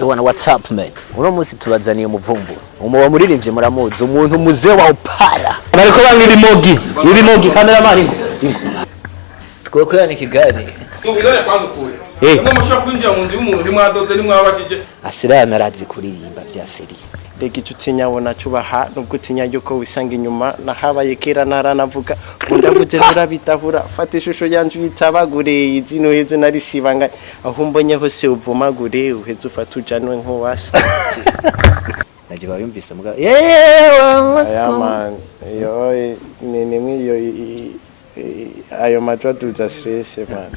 Ewana what's up man? Uno musi tubazaniye umuvumbu. Umuwa muririmbye muramuzi umuntu muze wa upara. Bariko bangira ibimogi cameraman ingo. Twokorana ikigari. Tubizanye kwanza ukuri. Ngo mushaka kwinjira mu nzu y'umuntu nimwadoda nimwabakije. Aslion arazi kuririmba bya seri. Reka icutinya wona cubaha nubwo utinya yuko wisanga inyuma nahabaye kera naranavuga ndavuze turabitahura fata ishusho yanje yitabagure izino hezo narisibanga aho mbonye hose uvumagure uheze ufata ujanwe nk'uwasa naje bayumvise muga yewe man yo ni mwiyo ayo majwa duza stress man.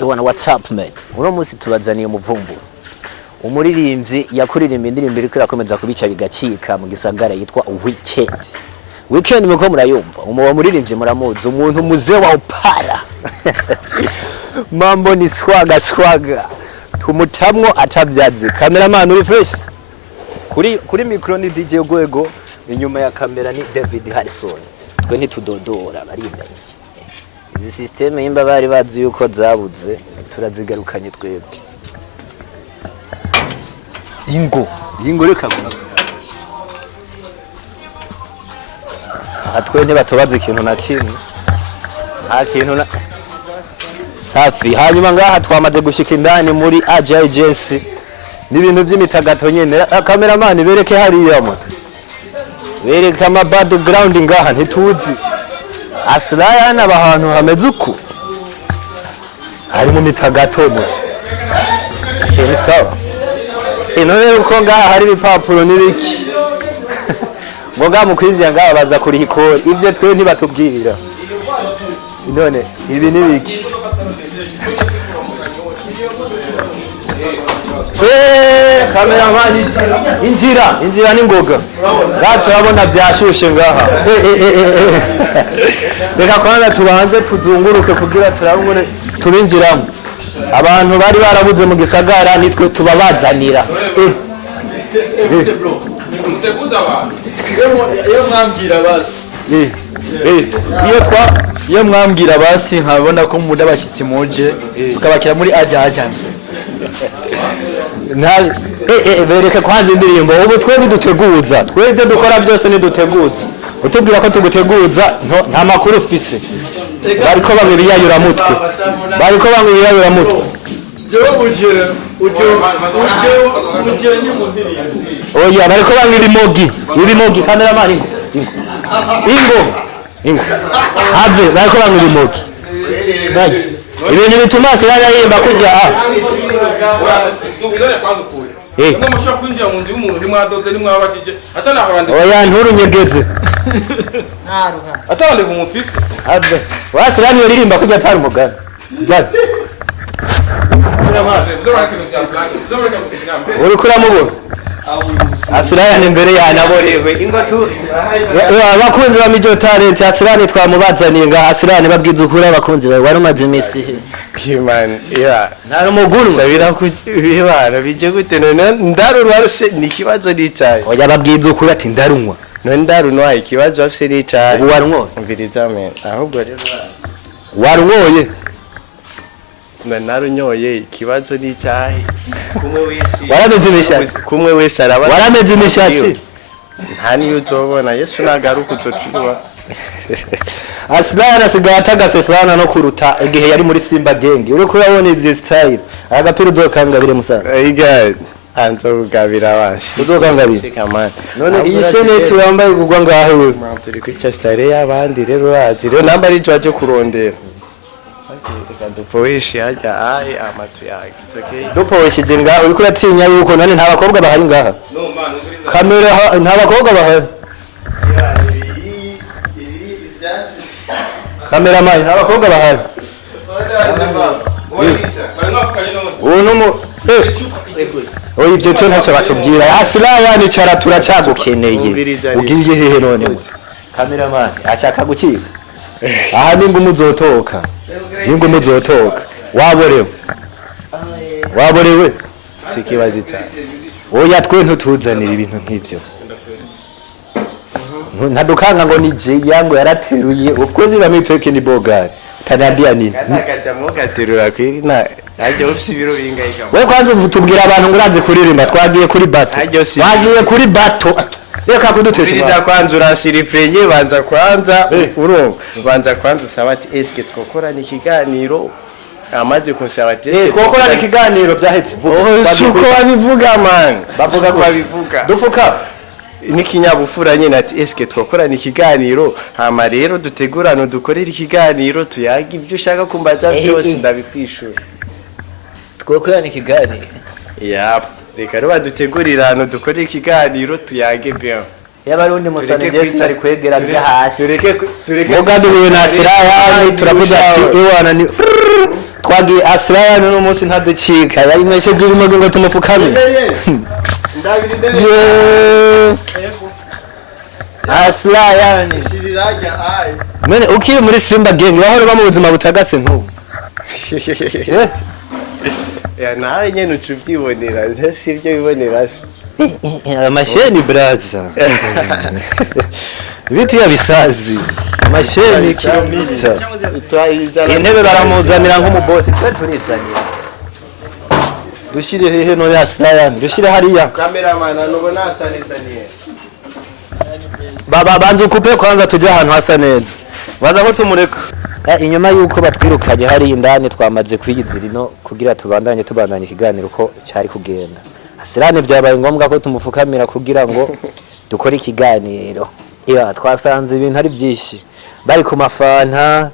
Ewana what's up man? Uno musi tubazaniye umuvumbu. Umuririmbyi yakuririmba indirimbo iri kwirakomeza kubica bigacika mu gisagara yitwa Weekend. Weekend muko murayumva. Umuwa muririmbye muramuzi umuntu muze wa upara. Mambo ni swaga. Tumutamwo atabyaze. Cameraman uri fresh. Kuri micro ni DJ Gwego, inyuma ya kamera ni David Harrison. Twe ntitudodora barimanye. Izi systeme yimba bari bazi yuko zabuze turazigarukanye twebwe. Ingo reka atwene batobaze ikintu na kimwe. Nta kintu na safi. Hanyuma ngaha twamaze gushika indani muri agency n'ibintu by'imitagato nyene. Cameraman bereke hariya moto. Bereka ama background ngaha ntituzi. Aslion abahantu hameze uku hari mu mitagato moto. Ni sawa. Rero uko ngaha hari ibipapuro n'ibiki. Moga mu kwizya ngaha baza kuri ikori ibyo twe ntibatubwirira. None ibi nibiki. Cameraman injira n'ingoga. Gato yabona byashushe ngaha. Reka kwana tubanze tuzunguruke kugira turabone tubinjiramo. Abantu bari barabuze mu gisagara nitwe tubabazanira. Nzeguza abantu. Iyo mwambwira basi. Iyo mwambwira basi nkabona ko muda bashyitsi muje tukabakira muri agency. Bereke kwanza indirimbo ubu twe biduteguza twe ibyo dukora byose niduteguza utubwira ko tuguteguza nta makuru ufise bariko bamwe biyayura mutwe uje ni mundirimbo. Oya bariko bamwe ibimogi cameraman ingo have bariko bamwe ibimogi ibintu bituma asirana yimba kujya Tubizanye kwanza ukuri. Ngo mushaka kwinjira mu nzu y'umuntu nimwadoda nimwabakije atanahorande. Oya nturunyegeze. Atande kumufise. Have wasirani yoririmba kujya atari umugana. Uri kuramubona Aslion imbere yanaborewe ingo tu abakunzi ba Mijo Talent Aslion twamubazaniye nga Aslion babwiza ukuri abakunzi bawe wari umaze imisi Man nta umuguru sabira kubibara bije gute none ndarunwa se nikibazo nicaye. Oya babwiza ukuri ati ndarunwa none ndarunwa ikibazo afise nicaye. Ubu warunwa umviriza men ahubwo rero warunwoye narunyoye ikibazo nicaye. Kumwe wese warameze imishatsi kumwe wese araba warameze imishatsi nta niyo uzobona Yesu nagaruka uzociwa. Aslion asigaye atagase sana no kuruta igihe yari muri Simba Gang. Uri kurabona izi style agapira uzokangabire musana Iga anzogabira wasi uzokangabira none iyi seneti wambaye kugwa ngahe wewe turi kwica style y'abandi rero bazi rero namba ari cyo kurondera dupoishi haja amatu yake okay dupoishije ngaho uri kuratinya yuko none nta bakobwa bahari ngaha No man unguriza. kamera nta bakobwa bahari cameraman nta bakobwa bahari oyi ibyo cyo ntacyo batubwira Aslion icara turacyagukeneye ugiye hehe none cameraman ashaka gukika aha ningumu zotoka waborewe sikibazi cyane. oya twe ntutuzanira ibintu nk'ivyo ntadukanga ngo ni je yango yarateruye of course bamipeke ni bogari tanambia nini akajamo gaterura kwina ajya ufise ibiro bingahe kama we kwanza tubwira abantu nguraze kuririmba twagiye kuri bato twagiye kuri bato reka kudutesha biriza kwanza urasiriprenye banza kwanza urumva banza kwanza usaba ati eske twokora ni kiganiro amaze kunsaba ati eske twokora ni kiganiro byahetse vuga suko babivuga man bavuga ko babivuga dufuka n'ikinyabufura nyine ati eske twokora ni kiganiro hama rero dutegurana dukorera ikiganiro tuyaga ibyo ushaka kumbaza byose ndabikwishura twokora ni kiganiro reka rero badutegurira hano dukorera ikiganiro tuyage bien y'abarundi musane Jesse ari kwegera bya hasi tureke mugaduwe na Aslion turakuja ati iwana ni twagiye Aslion no munsi ntadukika yari message irimo ngo tumufukame Aslion shiriraga ai mene ukiri muri Simba Gang bahora bamu buzima butagase nkubu nawe nyene ucubyibonera ntasi ibyo bibonera amasheni braza bitu ya bisazi amasheni kilomita intebe baramuzanira nk'umubosi twe turizanira dushire hehe no Aslion dushire hariya cameraman anubona asanizaniye baba banze ukupe kwanza tujya ahantu hasa neza baza ko tumureka inyuma yuko batwirukanye hari indani twamaze kwiyizira ino kugira tubandanye ikiganiro ko cyari kugenda Aslion byabaye ngombwa ko tumufukamira kugira ngo dukore ikiganiro twasanze ibintu ari byinshi bari ku mafanta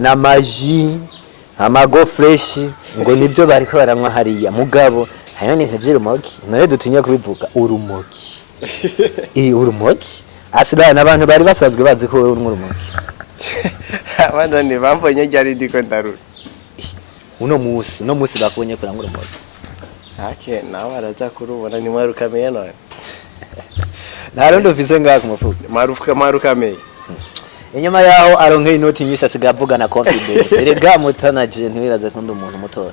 na maji amago fresh ngo nibyo bari ko baramwa hariya mugabo hayo ni by'urumogi none dutinye kubivuga urumogi urumogi Aslion abantu bari basanzwe bazi ko uri urumogi abana ni bambonye ryari ndiko ndarura uno musi bakubonye kurangura urumogi nawe araza kurubona ni mwarukameye none ntarondo vise ngaha ku mufuka marukameye inyuma yaho aronke inoti nyinshi asigavuga na confidence rega mutanaje ntibiraza kundi umuntu mutora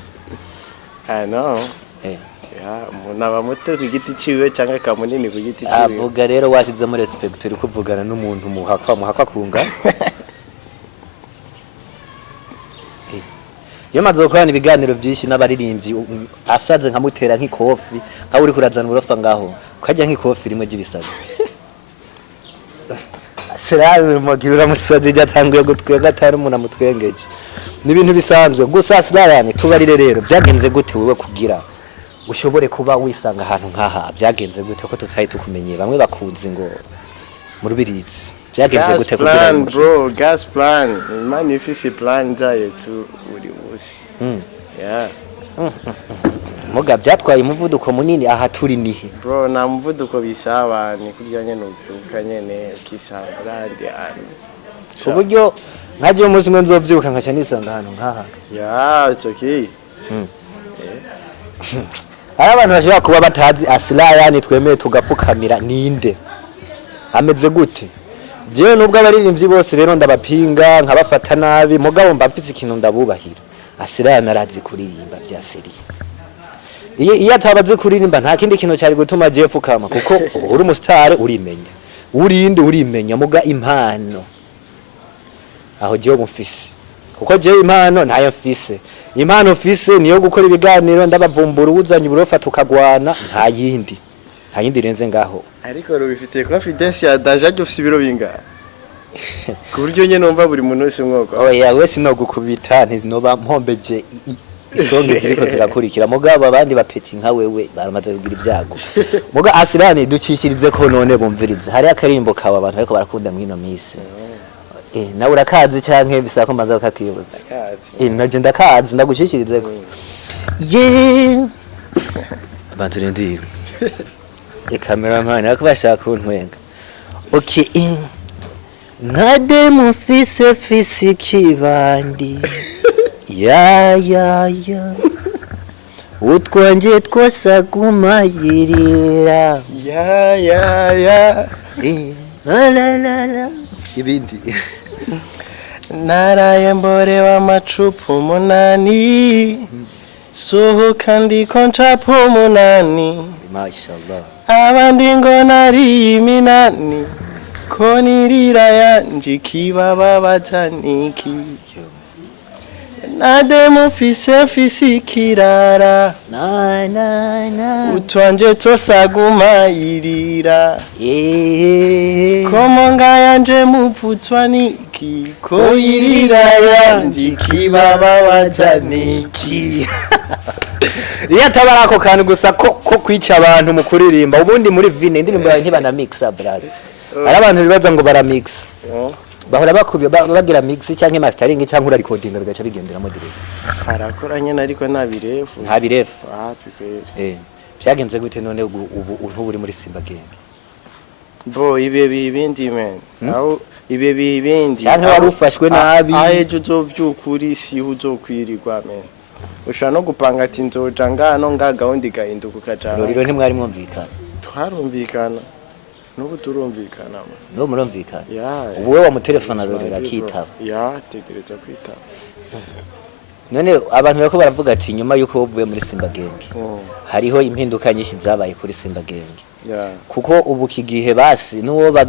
no naba muto ku giti ciwe cyangwa kamunini ku giti ciwe avuga rero washize muri respect uri kuvugana n'umuntu muhakwa kunga yamaze gukorana ibiganiro byinshi n'abaririmbyi asaze nkamutera nk'ikofi nka uri kurazana urofa ngaho ukajya nk'ikofi rimwe ry'ibisazi Aslion mugira mutsazi ryatanguye gutwega atari umuntu amutwengeje n'ibintu bisanzwe gusa Aslion tubarire rero byagenze gute wewe kugira ushobore kuba wisanga ahantu nkaha byagenze gute ko tutayi tukumenye bamwe bakunze ngo muri birizi byagenze gute kugira bro gas plan manifest plan zayo tu uri wose muga byatwaye umuvuduko munini aha turi nihe bro na muvuduko bisaba ni kujyanye n'ubyuka nyene ukisanga ndi ari uburyo nkaje umunsi umwe nzovyuka nkaca nisanga ahantu nkaha it's okay abantu bashobora kuba batazi Aslion twemeye tugapfukamira ninde ameze gute jewe nubwo abaririmbyi bose rero ndabapinga nkabafata nabi mugabo mba mfise ikintu ndabubahira Aslion arazi kuririmba bya seri iyo atabaze kuririmba nta kindi kintu cyari gutuma je pfukama kuko uri umustar urimenya muga impano aho je mufise kuko je impano ntayo mfise impano mfise niyo gukora ibiganiro ndabavumbura uzanye uburofa tukagwana nta yindi renze ngaho ariko rubifite confidence ya daje ajyo ufise ibiro binga ku buryo nye numva buri muntu wese umwoko oya wese no gukubita ntinoba mpombeje isonge ziriko zirakurikira mugabo abandi bapeti nka wewe baramaze kugira ibyago muga Aslion dukishirize ko none bumvirize hari akarimbo kawe abantu ariko barakunda mwino misi nawe urakazi canke bisaba ko mbanza kakwibuza naje ndakazi ndagushishirize ko abantu rendi cameraman akubashaka kuntwenga okay nade mufise fisi kibandi ya utwanje twosagumayirira ya la ibindi naraye mborewe amacupa 8 sohoka ndiko ncapo 8 mashallah abandi ngo nari 8 konirira yanje kibababaza niki nademu fise kirara utwanje tosaguma irira komonga yanje mupfutwa niki ko irira yanje kibababaza niki iyo atabara ako kantu gusa ko kwica abantu mu kuririmba ubundi muri vine indirimbo yawe ntibana mixa blast ari abantu bibaza ngo bara mix bahora bakubye bagira mix cyangwa mastering cyangwa ura recording bigaca bigenderamo direct harakora nyene ariko ntabirefu byagenze gute none ubu ntuburi muri Simba Gang bo ibe bibindi men aho ibe bibindi cyangwa wari ufashwe nabi aheje uzovyukuri si uzokwirirwa men ushaka no gupanga ati nzoja ngano ngagawundi gahinduka ukajana rero ntimwari mwumvikana twarumvikana nubu turumvikana no murumvikana ubu wa mutelefona rero akitaba tegereza kwitaba none abantu bako baravuga ati nyuma yuko uvuye muri Simba Gang hariho impinduka nyinshi zabaye kuri Simba Gang kuko ubu kigihe basi nuwo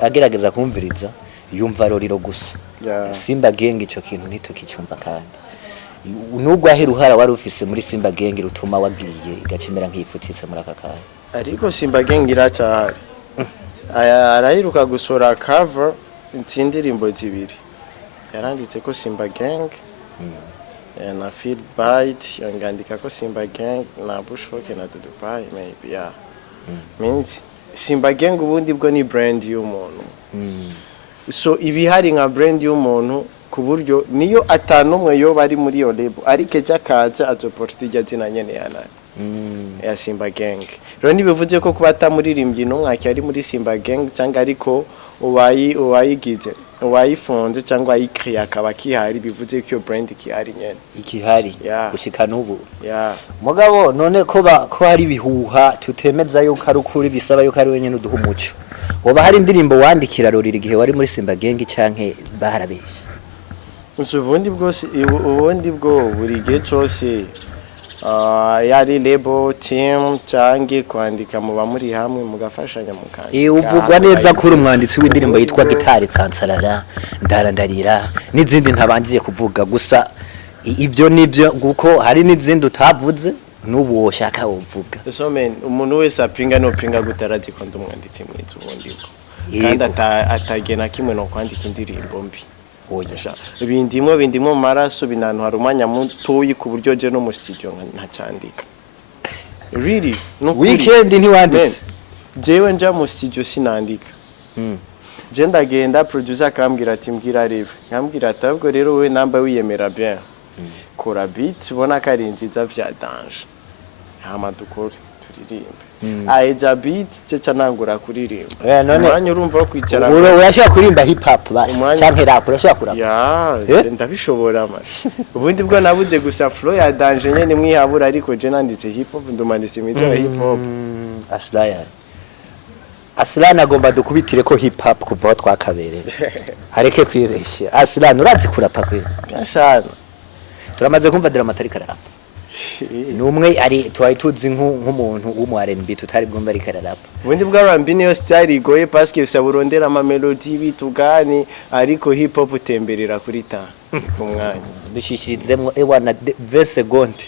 agerageza kumviriza yumva roriro gusa Simba Gang ico kintu ntitukicyumva kandi nubwo aheruhara wari ufise muri Simba Gang rutuma wagiye igacemera nk'ifutitse muri aka kanya ariko Simba Gang iracahari arayiruka gusora cover insindirimbo zibiri yaranditse ko Simba Gang na Feel Bite yangandika ko Simba Gang na Bushoke na Dubai maybe means Simba Gang ubundi bwo ni brand y'umuntu so ibihari nka brand y'umuntu ku buryo niyo atanumwe yo bari muri yo label ariko cyakaza azoporta ijya nyene yana ya Simba Gang rero nibivuze ko kuba atamuririmbyi no mwaki ari muri Simba Gang cyangwa ariko uwayigize uwayifunze cyangwa ayikriye akaba kihari bivuze ko brand kihari nyene ikihari gushika nubu mugabo none ko hari bihuha tutemeza yuko ari ukuri bisaba yuko ari wenyene uduha umuco woba hari indirimbo wandikira rorira igihe wari muri Simba Gang canke baharabesha ubundi bwo buri gihe cyose yari label team cyangwa kwandika muba muri hamwe mugafashanya mukandi uvugwa neza kuri umwanditsi w'indirimbo yitwa Gitari Tsansarara ndarandarira n'izindi ntabangiye kuvuga gusa ibyo nibyo guko hari n'izindi utavuze n'ubu woshaka uvuga so men umuntu wese apinga no pinga gutarazi ko ndumwanditsi mwiza ubundi bwo kandi atagena kimwe no kwandika indirimbo mbi oya bindimo maraso binantu harumanya mutoyi ku buryo je no mu studio ntacandika really no weekend ntiwanditse jewe nja mu studio sinandika je ndagenda producer akambwira ati mbwira reve nkambwira atabwo rero we namba wiyemera bien kora beat bona kari nziza vya danger hama dukore turirimbe aiza beat cece nangura kuririmba none urumva kwicara urashaka kurimba hip hop basi cyangwa rap urashaka kurapa ndabishobora man ubundi bwo nabuze gusa flow ya danger nyene mwihabura ariko je nanditse hip hop ndumanditse imico ya hip hop Aslion agomba dukubitire ko hip hop kuva twakabereye hareke kwibeshya Aslion urazi kurapa kwe byashana turamaze kumva drama karapa numwe ari twayituzi nk'umuntu w'umu R&B tutari bwumva ari karapa ubundi bwa R&B niyo style igoye parce que bisaburondera ama melody bitugani ariko hip hop utemberera kuri ta ku mwanya dushishizemwe ewana 20 secondes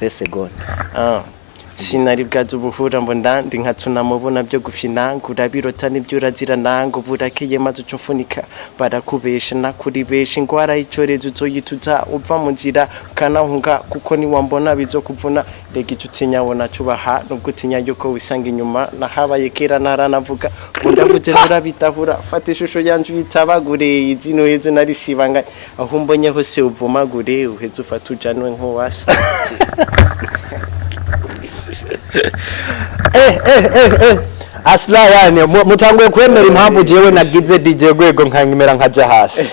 20 secondes sinari bwazo buhura mbo ndandi nkatsuna mubona byo gufina ngurabirota nibyo urazira nango burakeye maze ucufunika barakubesha nakuri besha ingwara icorezo uzoyituza uva mu nzira kanahunga kuko ni wambona bizokuvuna rega icutinyabona cubaha nubwo utinya yuko wisanga inyuma nahabaye kera naranavuga ndavuze nurabitahura fata ishusho yanje yitabagure izino hezo nari sibanga aho mbonye hose uvumagure uheze ufata ujanwe nk'uwasa Aslion mutanguye kwemera impamvu jewe nagize DJ Gwego nkanyimera nkaja hasi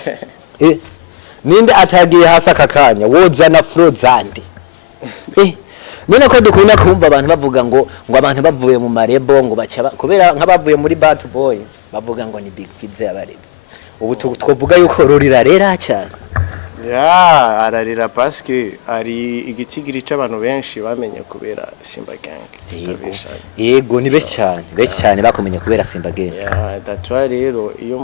ninde atagiye hasi akakanya wozana flow zandi none ko dukunda kumva abantu bavuga ngo abantu bavuye mu marebo ngo baca kubera nkabavuye muri Bad Boy bavuga ngo ni Big Fizz yabaretse ubu twovuga yuko rorira rera cyane ya ararira parce que ari igitsigiri c'abantu benshi bamenye kubera Simba Gang. Yego ni benshi cyane bakomenye kubera Simba Gang. Ya datwa rero iyo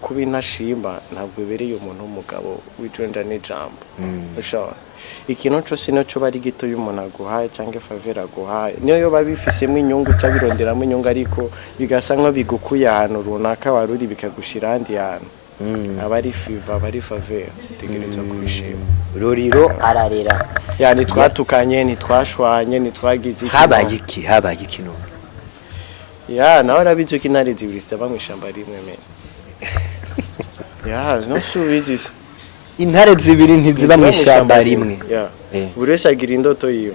kuba intashimba ntabwo ibereye umuntu w'umugabo witonda n'ijambo. Ushawa ikintu cyose cyo bari gito y'umuntu aguhaye cyangwa favela aguhaye niyo yo babifisemo inyungu cabironderamo inyungu ariko bigasa nko bigukuye ahantu runaka waruri bikagushira handi hantu. Abari fiva bari favela tegerezwa kubishima. Roriro ararera yani twatukanye ntitwashwanye ntitwagize habaye iki no ya nawe arabizo kinari zibirista bamwishamba rimwe men ya no subizi intare zibiri ntiziba mwishamba rimwe buri wese agira indoto yiyo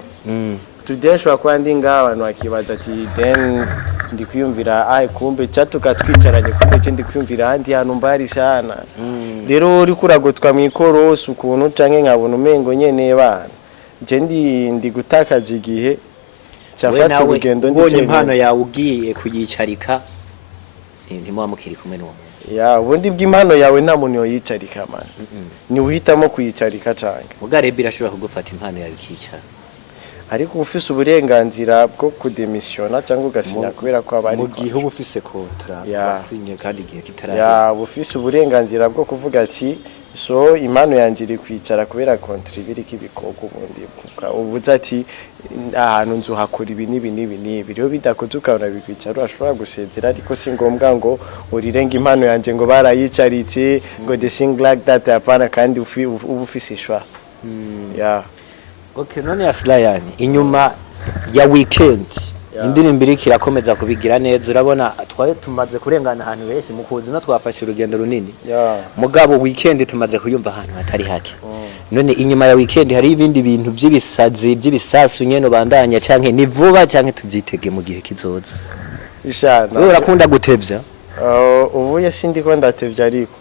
tudeshwa kwandi ngaha abantu bakibaza ati then ndi kwiyumvira kumbe cyatuka twicaranye kumbe ndi kwiyumvira handi hantu mbari sana rero uri kuragotwa mwikorosi ukuntu canke nkabona umengo nyene bana je ndi gutakaza igihe cyafata urugendo ndi impano yawe ugiye kuyicarika ntimwamukiri kumwe n'uwo ya ubundi bw'impano yawe nta muntu yoyicarika man ni uhitamo kuyicarika canke mugare birashobora kugufata impano yawe ikicara ariko ufise uburenganzira bwo kudemisiona cyangwa ugasinya kubera ko abari mu gihe ubufise kontra wasinye kandi igihe kitaraje ya ufise uburenganzira bwo kuvuga ati so impano yanje iri kwicara kubera kontra ibiri kibikoko ubundi ubuza ati ahantu nzu hakora ibi nibi rero bidakoze ukabona bikwicara urashobora gusezera ariko si ngombwa ngo urirenga impano yanje ngo barayicaritse ngo the thing like that apana kandi ufise ishwa ya Okay, none Aslion inyuma ya weekend indirimbo iri kirakomeza kubigira neza urabona twaye tumaze kurengana ahantu benshi mu kuzi no twafashe urugendo runini mugabo weekend tumaze kuyumva ahantu hatari hake none inyuma ya weekend hari ibindi bintu by'ibisazi by'ibisasu nyene bandanya canke ni vuba canke tubyitege mu gihe kizoza ishana wewe urakunda gutevya ubu yasindi ko ndatevya ariko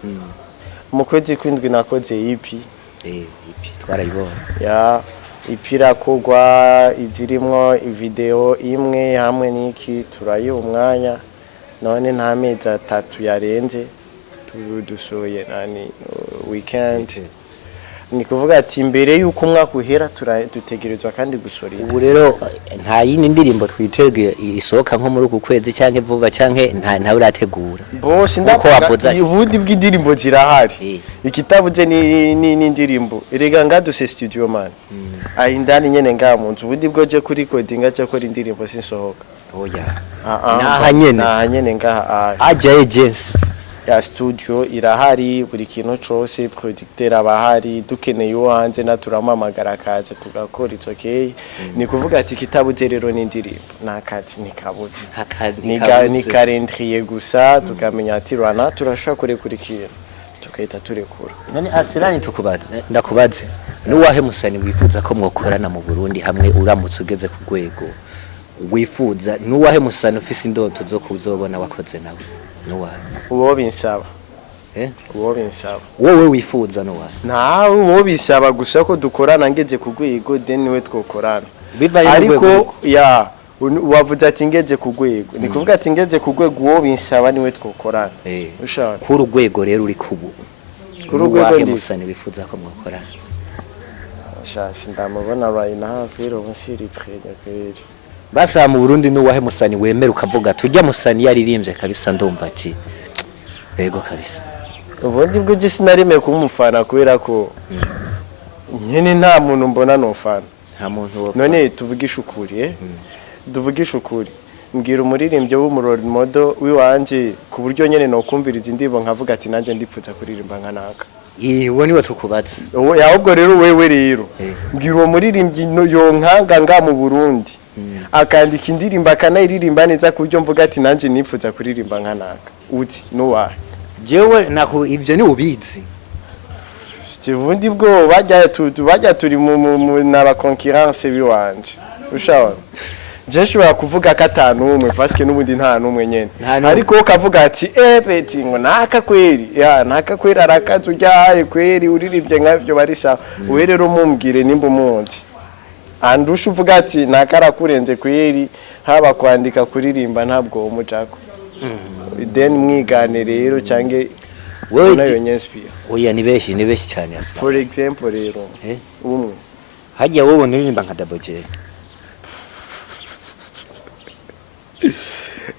mu kwezi kwindwi nakoze EP twarayibona ya ipira kugwa izirimwo video imwe hamwe niki turayo umwanya none nta mezi 3 yarenze dusoye nani weekend ni kuvuga ati mbere yuko umwaka uhera dutegerezwa kandi gusora ubu rero nta yindi ndirimbo twitege isoka nko muri uku kwezi canke vuba canke nta urategura bose ndavuga ubundi bw'indirimbo zirahari ikitabuze ni indirimbo erega ngaduse studio man indani nyene nga mu nzu ubundi bwoje kuri recording cyo kora indirimbo sinsohoka oya naha nyene ngaha aja agency ya studio irahari buri kintu cyose producteur abahari dukeneye uwanze naturamamagara kaza tugakora it's okay ni kuvuga ati kitabuze rero n'indirimbo nakazi nikabuze ni calendrier gusa tukamenya ati rwana turashaka kurekurikira tukahita turekura none Aslion ndakubaze nuwahe musani wifuza ko mwokorana mu Burundi hamwe uramutse ugeze ku rwego wifuza nuwahe musani ufise indoto zo kuzobona wakoze nawe uwo binsaba uwo binsaba wowe wifuza no wawe nawe uwo bisaba gusa ko dukorana ngeze ku rwego then niwe twokorana ariko ya wavuze ati ngeze ku rwego ni kuvuga ati ngeze ku rwego uwo binsaba niwe twokorana ushaka ku rwego rero uri kubu ku rwego ndi musani wifuza ko mwokorana shasi ndamubona right now rero unsiri prenya kweri basa mu Burundi nuwahe musani wemera ukavuga tujya musani yaririmbye kabisa ndumva ati yego kabisa ubundi bwo je sinarime kumufana kubera ko nyene nta muntu mbona nofana nta muntu wo none tuvugisha ukuri duvugisha ukuri mbwira umuririmbye w'umurori modo wiwanje ku buryo nyene no kumviriza indibo nkavuga ati nanje ndipfuza kuririmba nkanaka uwo niwe tukubatse ahubwo rero wewe rero mbwira uwo muririmbyi yo nkanga nga mu Burundi akandika indirimba akanayiririmba neza ku buryo mvuga ati nanje nipfuza kuririmba nkanaka uti nuwa jewe nako ibyo ni ubizi ubundi bwo bajya turi mu naba concurrence biwanje ushawa je nshobora kuvuga katanu umwe parce que nubundi nta numwe nyene ariko ukavuga ati beti ngo naka kweri ya naka kweri arakaza ujyaye kweri uririmbye nkavyo barisha we rero mumbwire nimba umunsi andusha uvuga ati nakarakurenze kweri haba kwandika kuririmba ntabwo umujako then mwigane rero cyange Wewe nayo nyenspire oya ni benshi cyane Aslion. for example rero umwe hajya wowe nuririmba nka Double J.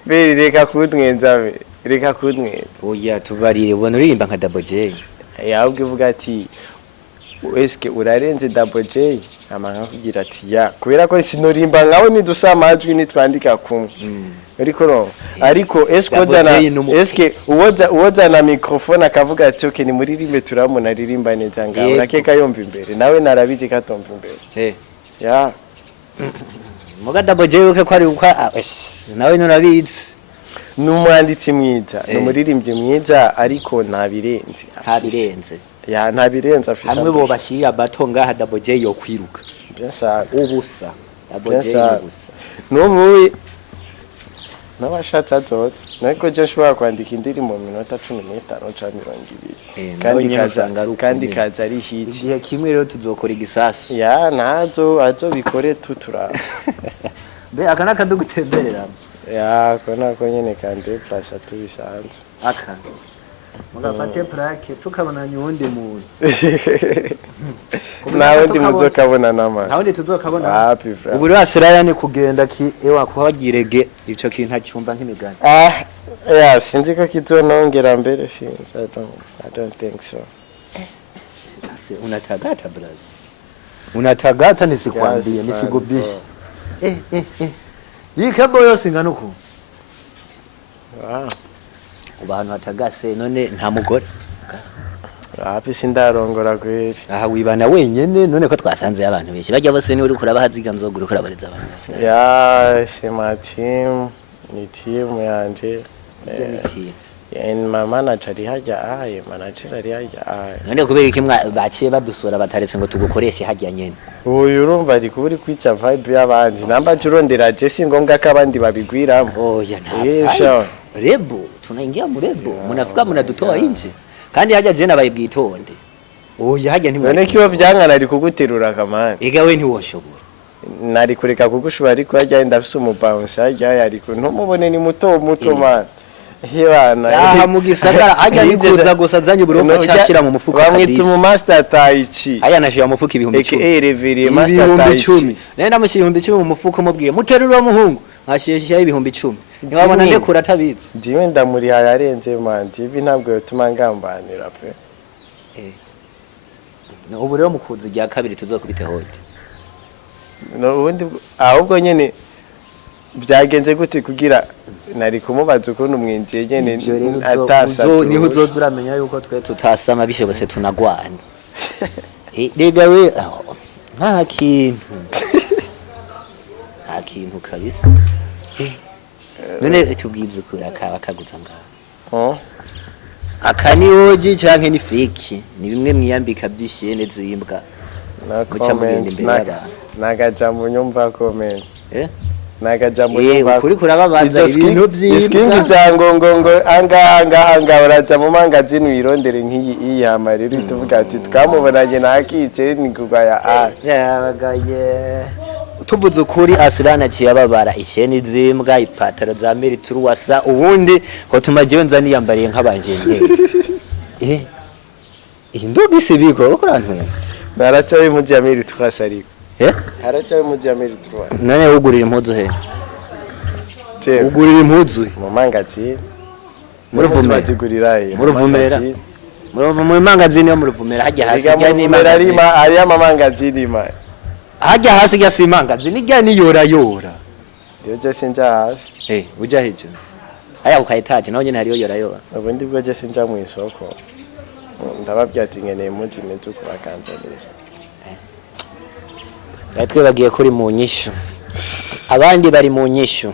Beri reka kudwenza reka kudwenza Oya tubarire ubona uririmba nka Double J. yabwe uvuga ati eske urarenze Double J amanga kugira ati ya kubera ko sinorimba nkawe nidusa amajwi nitwandika kumwe ariko eske uwoza na microphone akavuga ati okay ni muri rimwe turamuna aririmba neza ngaho urakeka yomva imbere nawe narabizi katomva imbere ya muga Double J uke ko ari ukwa nawe nurabizi numwanditsi mwiza numuririmbye mwiza ariko ntabirenze ya ntabirenze afisa hamwe bo bashira bato ngaha Double J yo kwiruka byasa ubusa Double J ubusa nubuye nabashatse atot nako je shobora kwandika indirimbo mu minota 15 cyangwa 20 kandi kaza ari hit igihe kimwe rero tuzokora igisasu ya nazo bikore tutura be akana kadugutemberera ya kona ko nyene kandi pasa tubisanzwe aka mugafate plaque tukabona nyundi muntu nawe ndi muzokabona nama nawe ndi tuzokabona ubu rero Aslion ni kugenda ki ewa kuhagirege ico kintu cyumva nk'imigani ya sinzi ko kizonongera mbere sinzi I don't think so unatagata brother unatagata nisikwambie nisigubishi yikabo yose nganuko abantu hatagase none nta mugore hapi sindarongora kweri aha wibana wenyene none ko twasanze abantu benshi bajya bose ni uri kurabahaziga nzogura kurabareza abantu ya sema team ni team yanje en manager ari hajya manager ari hajya none kubera iki baciye badusura bataretse ngo tugukoreshe hajya nyene uyu urumva ari kuburi kwica vibe y'abandi namba turondera je singombwa ko abandi babigwiramo oya nta rebo tunaingia mu rebo munavuga munadutoa inje kandi hajya je nabaye bwitonde oya hajya ntimwe none kiyo vyangana ari kuguterura kamani ega we ntiwoshobora nari kureka kugushubara ariko hajya ndafise umubounce hajya ariko ntumubone ni muto man Hibana aha mugisagara ajya nikuza gusa zanye burofa cyashira mu mufuko bamwita mu master taichi aya nashira mu mufuko 10,000 reveri master taichi nenda mushira 10,000 mu mufuko mubwiye muterura muhungu nkashishya 10,000 nibabona ndekura atabizi ndiwe ndamuri hayarenze mandi ibi ntabwo yotuma ngambanira pe ubu rero mukuzi rya kabiri tuzokubite hote no ubundi ahubwo nyene byagenze gute kugira nari kumubaza ukuntu mwinjiye nyene atasa niho uzozuramenya yuko twe tutasama bishobose tunagwana rega we nta kintu kabisa none tubwize ukuri akaba kaguza ngaho akani oji canke ni fake ni bimwe mwiyambika byishene zimbwa muca mugenda imbere nagajambo nyumva comment nagajambo kuri kurababaza ibintu by'imbwa iskingi zangongongo anga uraza mu mangazini wirondere nk'iyi yama rero tuvuga ati twamubonanye nakice ni kugaya yabagaye tuvuze ukuri Aslion akiyababara isheni zimbwa ipataro za Merituru wasa ubundi ko tumagiye nza niyambariye nk'abanjenge indogi sibiko ukorantu naracaye mu jamiri twasariko haracaye mu jamiri twa none ugurira impuzu he ugurira impuzu mu mangazini muruvumera mu mangazini yo muruvumera hajya hasi ya ni mararima ari amamangazini ma hajya hasi ya simangazini ijya ni yora yo je sinja hasi uja heje aya ukayitaje naho nyene hariyo yora ubundi bwo je sinja mu isoko ndababya ati ngene impunzi metu kubakanzanira Natwe bagiye kuri mu nyishu abandi bari mu nyishu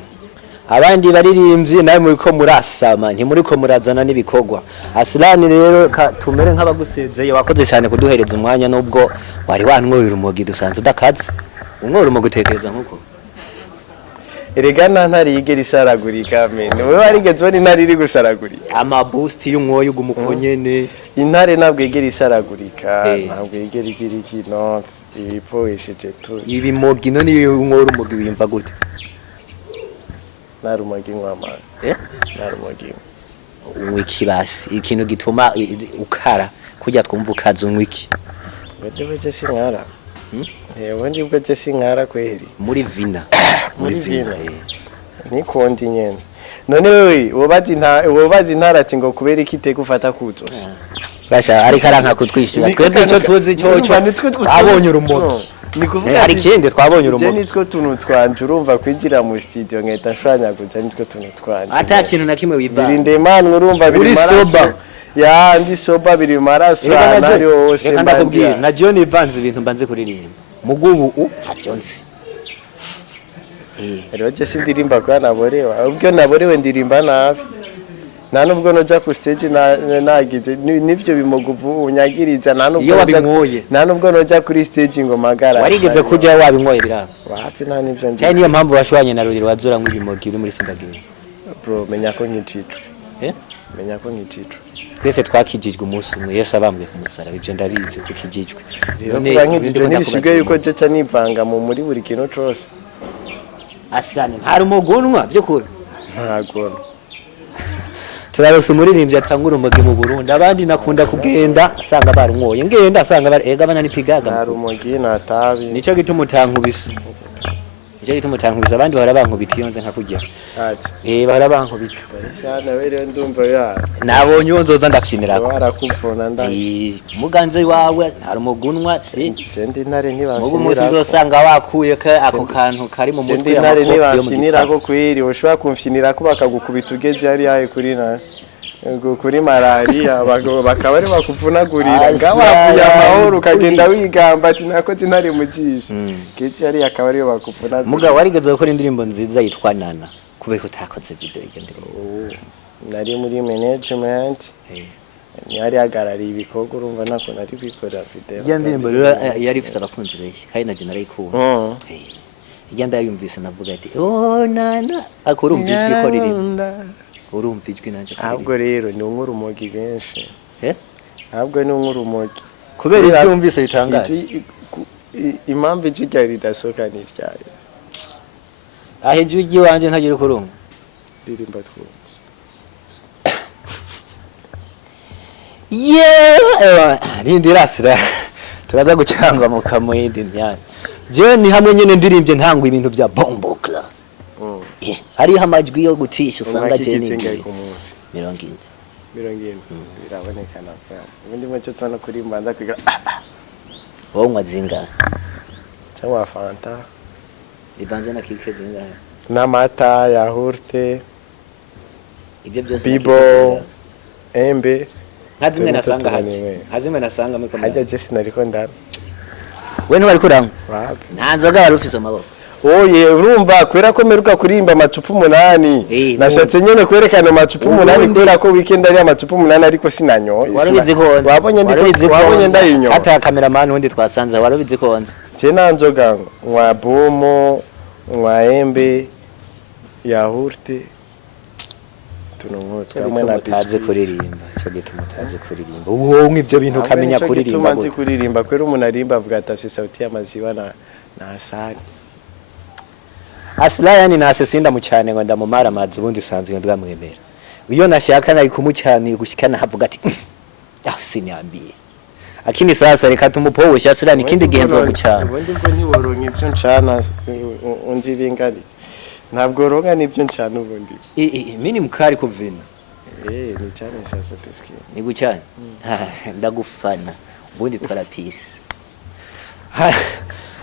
abandi baririmbye nawe muri ko murasama ntimuri ko murazana n'ibikogwa Aslion rero tumere nk'abagusezeye wakoze cyane kuduhereza umwanya nubwo wari wanwoyira umugi dusanze udakaze umworo mu gutekereza nkuko Erega ntari yigera isaragurika mene wewe warigeze wari ntari iri gusaragurika ama boost y'umwoyo gumukonyene intare ntabwo yigera isaragurika ntabwo yigera igira ikino ibipoesheje tu ibimogi none umworo umugi wimva gute narumogi ngwama narumogi unwiki basi ikintu gituma ukara kujya twumva ukaza unwiki Wewe sinkara ubundi bwo je sinkara kweri muri vina muri vina ni kondi nyene none wewe wobazi intara ati ngo kubera ikite gufata kuzose basha ari karanka kutwishyura twebwe cyo tuzi cyo abonye urumogi nikuvuga ari kende twabonye urumogi je nitwo tuntu twanje urumva kwigira mu studio ngeta shwanya guza nitwo tuntu twanje ata kintu na kimwe wiba birinde imana urumva biri maraso ya ndi soba biri maraso ari hose ndakubwira na John Evans ibintu mbanze kuririmba mugubu havyonse rero je sindirimba kwa naborewa ubwo naborewe ndirimba nabi nta nubwo noja ku stage nagize nivyo bimoguvu unyagiriza nta nubwo noja kuri stage ngo magara warigeze kujya wabinkoye biraba wapi nta nivyo ndi cyane niyo mpamvu washwanye na Ruriro wazura nk'ibimogi uri muri SIMBA GANG bro menya ko nkicicwe menya ko nkicicwe twese twakijijwe umunsi umwe Yesu abambwe ku musaraba ibyo ndabizi ko kijijwe none nkijijwe nibisigaye yuko je ca nivanga muri buri kintu cose Aslion ntari umugunwa byukuri ntago turarose umuririmbyi atangura umugi mu Burundi abandi nakunda kugenda asanga barumwoye ngenda asanga ega bana nipigaga nari umugi natabi nico gituma utankubise nico gituma utankubise abandi barabankubita iyonze nka kujya bahora bankubita sana were ndumva ya nabonye nzoza ndakinira ko barakuvuna ndaje muganze wawe ntari umugunwa jendi ntare ntibasinira mugu musi nzosanga wakuye ako kantu kari mu mutwe ya ntare ntibasinira ko kwiri ushobora kumfinira ko bakagukubita ugeze yari yahe kuri na kuri malaria bakaba ari bakuvunagurira ngawavuye amahoro ukagenda wigamba ati nakoze ntare mujisha kiti yari akaba ari bakuvunagurira muga warigeze gukora indirimbo nziza yitwa Nana kubera utakoze video igendera nari muri management yari agarari ibikorwa urumva nako nari bikora video ya ndirimbo rero yari ifite abakunzi benshi kandi na generation igenda yumvise navuga ati Nana akora umvijwi ko ririmba urumva ijwi nanje ko ahubwo rero ni umurumogi benshi ahubwo ni umurumogi kubera ijwi yumvise bitangaje impamvu ijwi ryari ridasoka ni ryari ahe ijwi wanje ntagira kurumva ririmba twumva rindi rasira turaza gucanga mu kamoyindi myanya je ni hamwe nyene ndirimbye ntangwa ibintu bya bombokla hari amajwi yo gutisha usanga je ni 40 biraboneka na kwa ubundi mwacho twana kurimba nda kwiga wonywa zinga cyangwa fanta ibanze na kike zinga n'amata yahurte ibyo byose bibo embe hazimwe nasanga miko hajya je sinariko ndara we ntwari kurangwa wapi nta nzoga wari ufise amaboko oye urumva kwera ko meruka kurimba amacupa 8 nashatse nyene kwerekana amacupa 8 kwera ko weekend ari amacupa 8 ariko sinanyoye warabizi ko wabonye ndayinyo hata cameraman wundi twasanze warabizi ko onze je nanzoga ngwa bomo ngwa embe yahurte tunongoto kamwe na biscuit kuririmba cyo gituma utazi kuririmba uwo nk'ibyo bintu kamenya kuririmba tumanzi kuririmba kwera umuntu arimba avuga atafise sauti y'amaziba na asali Aslion nasesinda mu cyane ngo ndamumara amazi ubundi sanzwe ndamwemera iyo nashaka nayi kumucyane gushikana havuga ati sinyambiye akini sasa reka tumupowe Aslion ikindi gihe nzo gucyana ubundi bwo ntiworonka ibyo ncana unzi bingari ntabwo ronka nibyo ncana ubundi mini mukari kuvina ni cyane sasa tusikie ni gucyana ndagufana ubundi twarapisi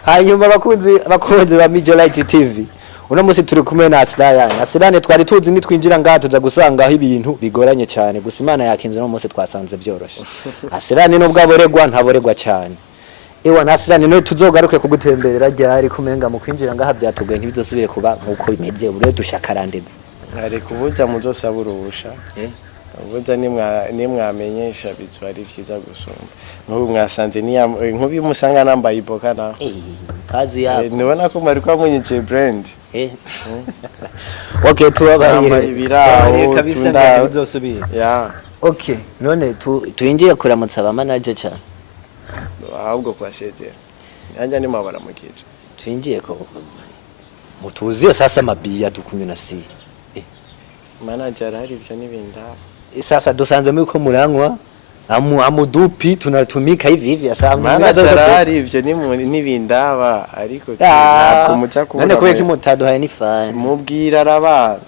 hanyuma bakunzi ba Major Light TV uno musi turi kumwe na Aslion twari tuzi nitwinjira ngaha tuza gusanga aho ibintu bigoranye cyane gusa Imana yakinze no musi twasanze byoroshe Aslion nubwo aboregwa ntaboregwa cyane ewa Aslion no tuzogaruke kugutemberera ryari kumenga mu kwinjira ngaha byatugoye ntibizosubire kuba nkuko bimeze ure dushakarandeze ari kubuja muzosabura ubusha ubuja nimwamenyesha bizwa ari vyiza gusumba n'ubu mwasanze nkubi musanga nambaye iboka na kazi yako nibona ko mari kwa munyice brand okay tubabaye ibiraho kabisa bizosubira okay none tuingiye kuramutsa ba manager cyane ahubwo kwasezera yanja ni mabara mukije tuingiye ko mutuziye sasa mabiya dukunywe na si manager hari ibyo nibinda Sasa dusanze muko muranywa amudupi tunatumika hivi hivi asa mana tarari ivyo nibindaba ariko ntabwo muca kubura none kubera kimutaduhaye ni fine mubwira arabana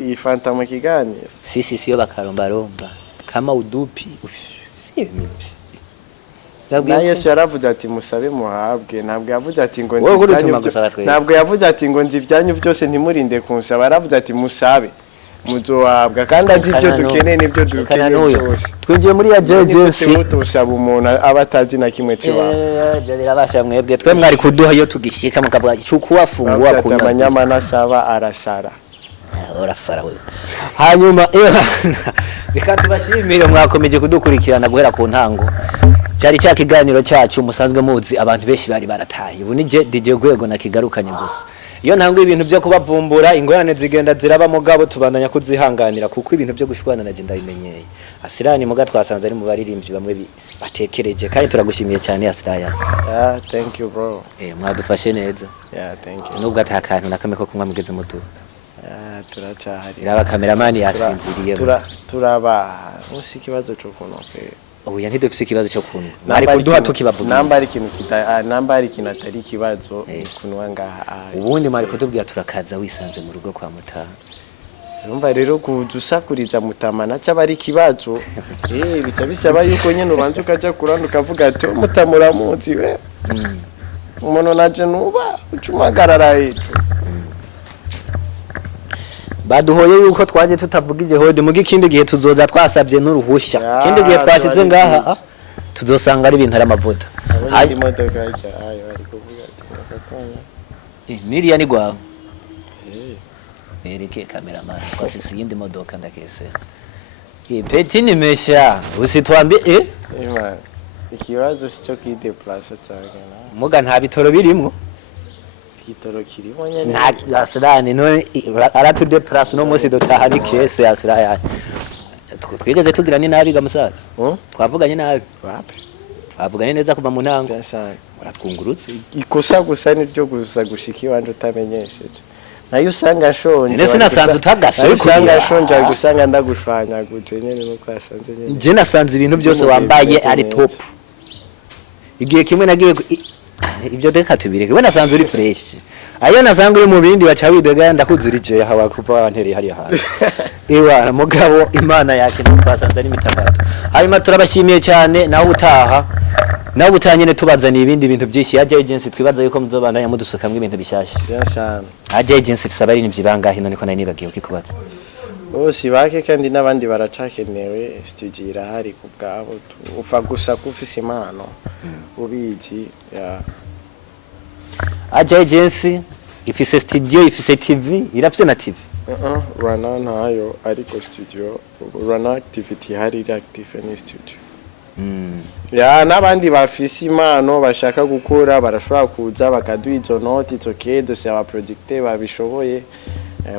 iyi fanta mu kiganiro sio bakaromba kama udupi si na Yesu yaravuze ati musabe muhabwe ntabwo yavuze ati ngo ntabwo yavuze ati ngo nzivyanyu byose ntimurinde kunsaba yaravuze ati musabe muzohabwa kandi azi ibyo dukeneye nibyo dukeneye byose twinjiye muri ya agency tusaba umuntu abatazi na kimwe cyo birabasha mwebwe twe mwari kuduha iyo tugishika mukavuga cyuko wafungua kuna amanyama nasaba arasara orasara we hanyuma bikatubashimire mwakomeje kudukurikirana guhera ku ntango cyari cya kiganiro cyacu musanzwe muzi abantu benshi bari barataye ubu ni DJ Gwego na kigarukanye gusa iyo ntango ibintu byo kubavumbura ingorane zigenda ziraba mugabo tubandanya kuzihanganira kuko ibintu byo gushwana na genda bimenyeye Aslion muga twasanze ari mu baririmbyi bamwe batekereje kandi turagushimiye cyane Aslion thank you bro mwadufashe neza thank you nubwo atakantu nakame ko kumwa mugeze mutu turacahari iraba cameraman yasinziriye turaba usi kibazo cyo kunoke oya ntidufise ikibazo cyo kunwa ari kuduha tukibavuga namba ari ikintu atari ikibazo kunwa ngaha ubundi mari kutubwira turakaza wisanze mu rugo kwa mutaha urumva rero kudusakuriza mutamana cyabari kibazo bitabisaba yuko nyene ubanze ukaja kuranda ukavuga ati mutamura munsi we umuntu naje nuba ucumagarara ejo baduhoye yuko twaje tutavugije hode mugi kindi gihe tuzoza twasabye n'uruhushya kindi gihe twasize ngaha tuzosanga ari ibintu aramavuta hari imodoka ayo ari kuvuga ati niriya ni gwawe ereke cameraman kwafisi yindi modoka ndakese ipeti nimesha usitwambie ikibazo cyo kideplace cyane muga nta bitoro birimwo kitoro kirimo nyene na Aslion no aratu de place no musi dotaha ni kese Aslion twigeze tugira ni nabi ga musaza twavuganye nabi twavuganye neza kuba mu ntango baratwungurutse ikosa gusa niryo gusa gushika iwanje utamenyesheje nayo usanga shonje nese nasanze utagasoye usanga shonje ari gusanga ndagushwanya gute nyene nuko yasanze nyene je nasanze ibintu byose wambaye ari top igihe kimwe nagiye ibyo deka tubireke we nasanze uri fresh ayo nasanze uri mu bindi bacha widega ndakuzurije hawa kuva abantereye hari hanze ewa mugabo imana yake twasanze ari mitagato hanyuma turabashimiye cyane naho utaha naho utanyene tubazaniye ibindi bintu byinshi ya agency twibaza yuko muzobandanya mudusukamwe ibintu bishasha byasana agency fisaba ari nivyo bangahe none ko nari nibagiye ukikubaza bose bake kandi nabandi baracakenewe studio irahari kubwabo ufa gusa kufise impano ubizi agency ifise studio ifise TV irafise na TV rana nayo ariko studio rana activity hari active ni studio nabandi bafise impano bashaka gukora barashobora kuza bakaduha izo note it's okay dose aba producteur babishoboye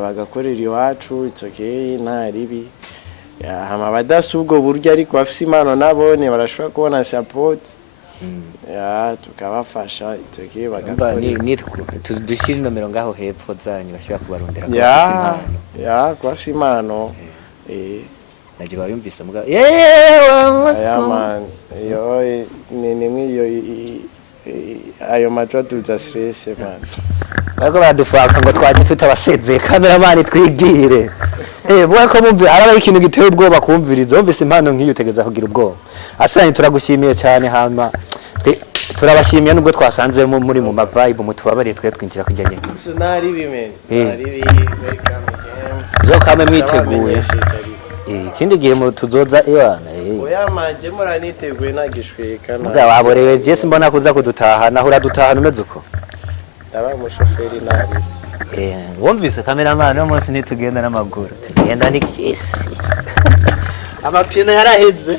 bagakorera iwacu it's okay nta ribi hama badasubwo buryo ariko bafise impano nabone barashobora kubona support tukabafasha it's okay bagakora ni tudushira nomero ngaho hepfo zanyu bashobora kubarondera ko bafise impano naje bayumvise muga man yo ni ayo majwa duza stress man bako badufaka ngo twaje tutabasezeye cameraman twigire bwako mumve araba ikintu giteye ubwoba kumviriza umvise impano nk'iyo utegeza kugira ubwoba Aslion turagushimiye cyane hama turabashimiye nubwo twasanze muri mu vibe mutubabariye twe twinjira kujyanye nari bimen nari welcome again zo kame mwiteguye ikindi gihe tuzoza oya manje muraniteguye nagishweka muga waborewe Jesse mbona kuza kudutaha naho uradutaha numeze uko ndaba umushoferi nari wumvise cameraman no munsi nitugenda n'amaguru tugenda ni kisi amapine yaraheze